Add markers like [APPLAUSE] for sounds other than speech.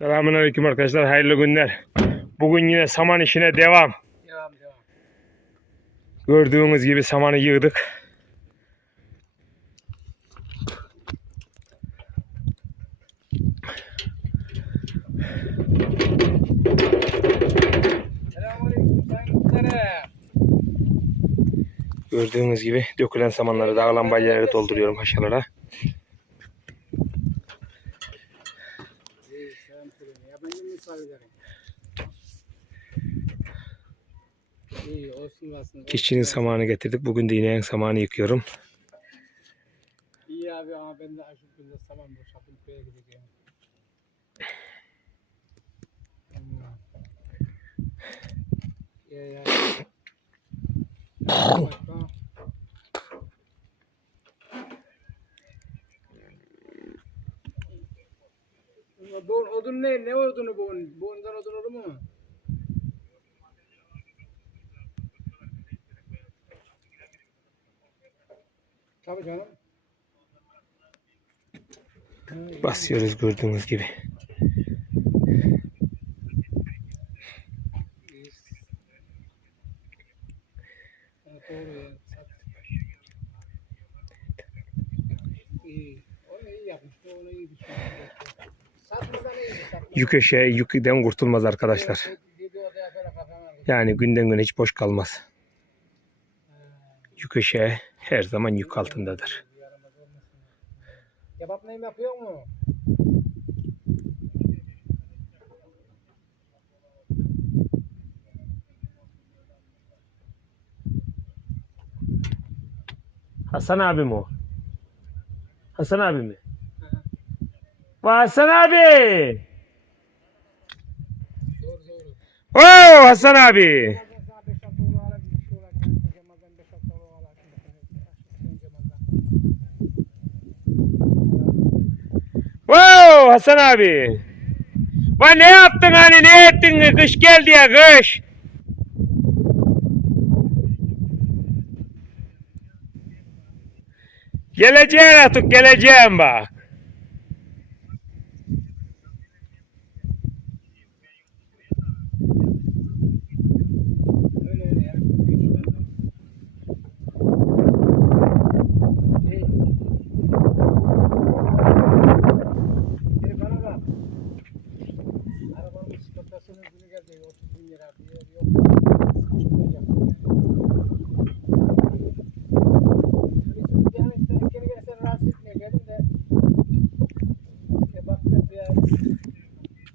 Selamünaleyküm arkadaşlar. Hayırlı günler. Bugün yine saman işine devam. Devam devam. Gördüğünüz gibi samanı yığdık. Gördüğünüz gibi dökülen samanları dağılan balyaları dolduruyorum haşalara. İyi selam söyle. Ya ben de misafir ederim. İyi olsun olsun. Keçinin samanı getirdik. Bugün de ineğin samanı yıkıyorum. İyi abi ama ben de aşık günde saman boşaltıp köye gideceğim. Ya ya. [LAUGHS] Bu odun ne? Ne odunu bu? Bundan odun olur mu? Tabii canım. Basıyoruz gördüğünüz gibi. İyi. O iyi yapmış. Onu iyi düşünmüş. Yük eşeğe yükten kurtulmaz arkadaşlar. Yani günden güne hiç boş kalmaz. Yük eşeğe her zaman yük altındadır. Kebap neyim yapıyor mu? Hasan abi mi o? Hasan abi mi? Hasan abi! Oo Hasan abi! Ben sana 5-6 oğlu alayım. Bir olarak ben Cemal'den 5-6 oğlu alayım. Ben Cemal'dan. Wow Hasan abi! Vay ne yaptın hani ne ettin kış geldi ya kış. Geleceğim artık geleceğim bak.